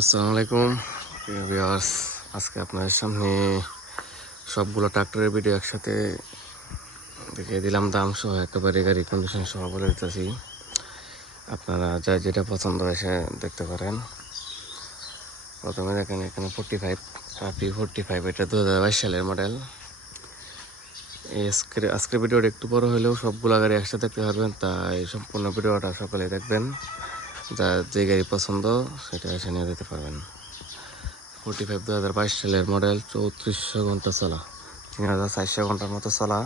আসসালামু আলাইকুম প্রিয় ভিউয়ার্স। আজকে আপনাদের সামনে সবগুলো ট্রাক্টরের ভিডিও একসাথে দেখিয়ে দিলাম, দাম সহ একেবারে গাড়ি কন্ডিশন সহ বলে দিতেছি। আপনারা যা যেটা পছন্দ এসে দেখতে পারেন। প্রথমে দেখেন এখানে 45 P45, এটা 2022 সালের মডেল। আজকের ভিডিওটা একটু বড় হলেও সবগুলো গাড়ি একসাথে দেখতে পারবেন, তাই সম্পূর্ণ ভিডিওটা সকলে দেখবেন। যা যে গাড়ি পছন্দ সেটা এসে নিয়ে যেতে পারবেন। 45 2022 সালের মডেল, 3400 ঘন্টা চলা, 3400 ঘন্টার মতো চলা।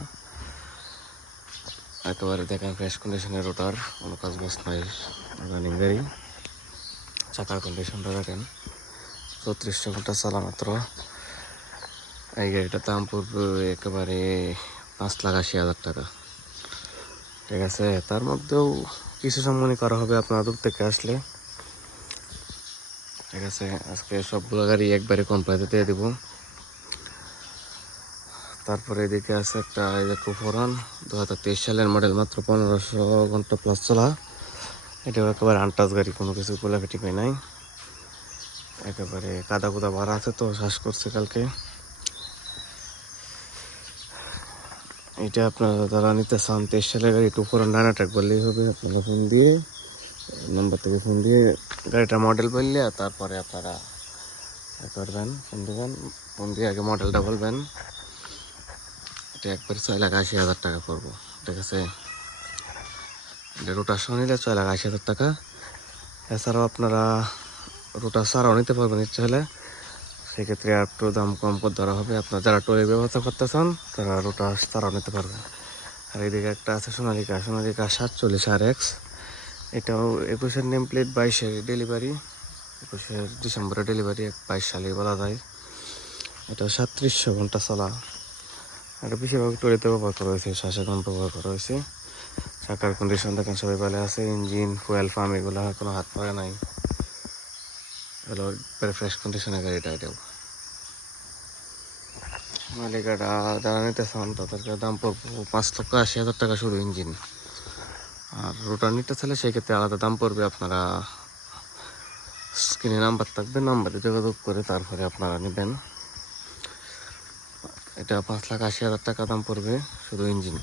একেবারে দেখেন ফ্রেশ কন্ডিশনের রোটার, কোনো কাজ বাজ নাই, রানিং গাড়ি। চাকার কন্ডিশনটা দেখেন, 3400 ঘন্টা চলা মাত্র। এই গাড়িটার দাম পড়বে একেবারে 5,80,000 টাকা। ঠিক আছে, তার মধ্যেও কিছু সম্মানী করা হবে আপনার দূর থেকে আসলে। ঠিক আছে, আজকে সবগুলো গাড়ি একবারে কম প্রাইসে দিয়ে দেবো। তারপরে এদিকে আছে একটা টুফরান 2023 সালের মডেল, মাত্র 1500 ঘন্টা প্লাস চলা। এটাও একেবারে আনটাচ গাড়ি, কোনো কিছু কোলাঘাটি পাই নাই। একেবারে কাদা কুদা ভাড়া আছে তো, শ্বাস করছে কালকে। এটা আপনারা যারা নিতে চান 23 সালের গাড়ি, টুফরান ডানা ট্র্যাক বললেই হবে। আপনারা ফোন দিয়ে, নাম্বার থেকে ফোন দিয়ে গাড়িটার মডেল বললে তারপরে আপনারা করবেন, ফোন দেবেন। ফোন দিয়ে আগে মডেলটা বলবেন। এটা একবারে 6,80,000 টাকা পড়বো। ঠিক আছে, এটা রোটার সহ নিলে 6,80,000 টাকা। এছাড়াও আপনারা রোটার ছাড়াও নিতে পারবেন ইচ্ছা হলে, সেক্ষেত্রে আর একটু দাম কম করে ধরা হবে। আপনারা যারা টোলের ব্যবস্থা করতে চান তারা রোটার ছাড়াও নিতে পারবেন। আর এইদিকে একটা আছে সোনালিকা 47 RX। এটাও 21-এর নেম প্লেট, 22-এর ডেলিভারি, 21-এর ডিসেম্বরের ডেলিভারি, 22 সালে বলা যায়। এটা 3700 ঘন্টা চলা। এটা বেশিরভাগ টোলেতে ব্যবহার করা হয়েছে, শ্বাসে কম ব্যবহার করা হয়েছে। চাকার কন্ডিশন দেখেন সবাই ভালো আছে। ইঞ্জিন, ফুয়েল পাম্প এগুলো কোনো হাত পারে নাই, এগুলো ফ্রেশ কন্ডিশনের গাড়িটা। এটাও মালিকাটা যারা নিতে চান তাদেরকে দাম পড়বো 5,80,000 টাকা শুধু ইঞ্জিন। আর রোটার নিতে চাইলে সেক্ষেত্রে আলাদা দাম পড়বে। আপনারা স্ক্রিনে নাম্বার থাকবে, নাম্বারে যোগাযোগ করে তারপরে আপনারা নেবেন। এটা 5,80,000 টাকা দাম পড়বে শুধু ইঞ্জিন।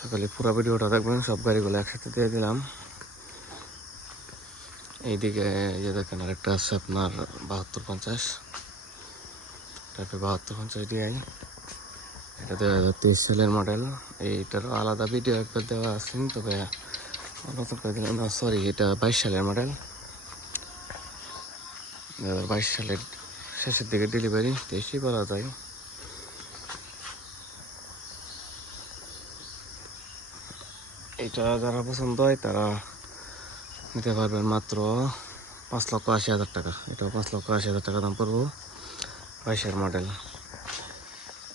সকালে পুরো ভিডিওটা দেখবেন, সব গাড়িগুলো একসাথে দিয়ে দিলাম। এইদিকে যে দেখেন আরেকটা আছে আপনার 7250, তারপরে 7250 DI। এটা 2023 সালের মডেল। এইটারও আলাদা ভিডিও একবার দেওয়া আছে, তবে নতুন করে দিলাম না, সরি। এটা 22 সালের মডেল, 2022 সালের শেষের দিকে ডেলিভারি, 23 বলা যায়। এটা যারা পছন্দ হয় তারা নিতে পারবেন মাত্র 5,80,000 টাকা। এটাও 5,80,000 টাকা দাম পড়বো, 22-এর মডেল।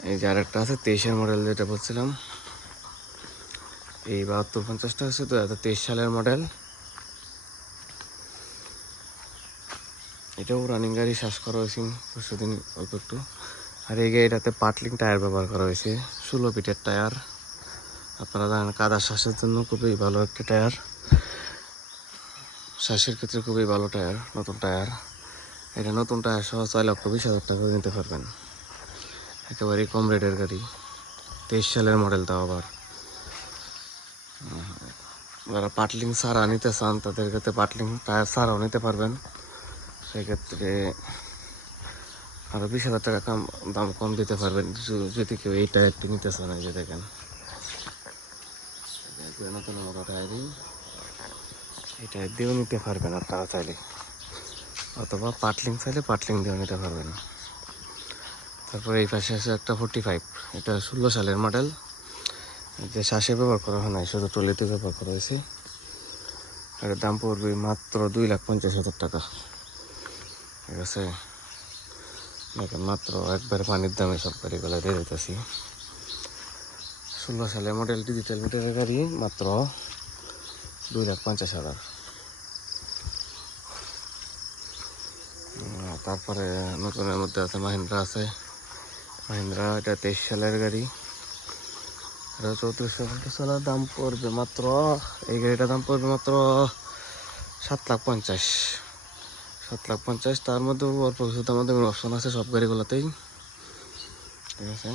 এই যে আরেকটা আছে 23-এর মডেল, যেটা বলছিলাম। এই 7250টা হচ্ছে 2023 সালের মডেল। এটাও রানিং গাড়ি, শ্বাস করা হয়েছে পরশুদিন অল্প একটু। আর এই গাড়িটাতে পাটলিং টায়ার ব্যবহার করা হয়েছে, 16 ফিটের টায়ার। আপনারা জানেন কাদা শ্বাসের জন্য খুবই ভালো একটা টায়ার, শ্বাসের ক্ষেত্রে খুবই ভালো টায়ার, নতুন টায়ার। এটা নতুন টায়ার সহ 6,20,000 টাকা নিতে পারবেন। একেবারেই কম রেটের গাড়ি, 23 সালের মডেল। তাও আবার যারা পাটলিং ছাড়া নিতে চান তাদের ক্ষেত্রে পাটলিং টায়ার ছাড়াও নিতে পারবেন। সেক্ষেত্রে আরও 20,000 টাকা দাম কম দিতে পারবেন যদি কেউ এই টায়ারটি নিতে চান। এই যে দেখেন নতুন মতো টায়ারই, এই টায়ার দিয়েও নিতে পারবেন আপনারা চাইলে, অথবা পাটলিং চাইলে পাটলিং দিয়েও নিতে পারবেন। তারপরে এই পাশে আছে একটা 45, এটা 16 সালের মডেল। যে শ্বাসে ব্যবহার করা হয় নাই, শুধু ট্রলিতে ব্যবহার করা হয়েছে। এর দাম পড়বে মাত্র 2,50,000 টাকা। ঠিক আছে, দেখেন মাত্র একবারে পানির দামে সব গাড়িগুলো দিয়ে দিতেছি। 16 সালের মডেল, ডিজিটাল মিটারের গাড়ি, মাত্র 2,50,000। তারপরে নতুনের মধ্যে আছে মাহিন্দ্রা আছে, মাহিন্দ্রা, এটা 23 সালের গাড়ি, এটা 3450 চালার দাম পড়বে মাত্র, এই গাড়িটার দাম পড়বে মাত্র 7,50,000। 7,50,000, তার মধ্যে অল্প কিছু দাম মধ্যে অপশন আছে সব গাড়িগুলোতেই, ঠিক আছে।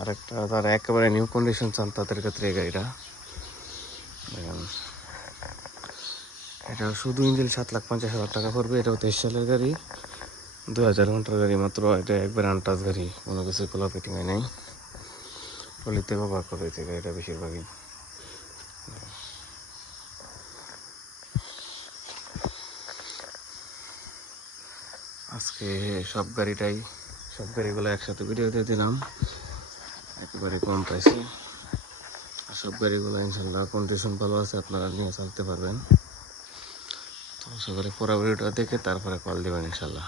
আরেকটা তারা একেবারে নিউ কন্ডিশন চান তাদের ক্ষেত্রে এই গাড়িটা দেখেন, এটা শুধু ইঞ্জিন 7,50,000 টাকা পড়বে। এটাও 23 সালের গাড়ি, 2000 ঘন্টার গাড়ি মাত্র। এটা একবার আনটাচ গাড়ি, কোনো কিছু খোলা ফিটিং হয় নাই, পলিতে ব্যবহার করা হয়েছে গাড়িটা বেশিরভাগই। আজকে সব গাড়িগুলো একসাথে ভিডিও দিয়ে দিলাম, একেবারে কম প্রাইসে। আর সব গাড়িগুলো ইনশাল্লাহ কন্ডিশন ভালো আছে, আপনারা নিয়ে চালতে পারবেন। তো সকালে পুরো ভিডিওটা দেখে তারপরে কল দেবেন ইনশাল্লাহ।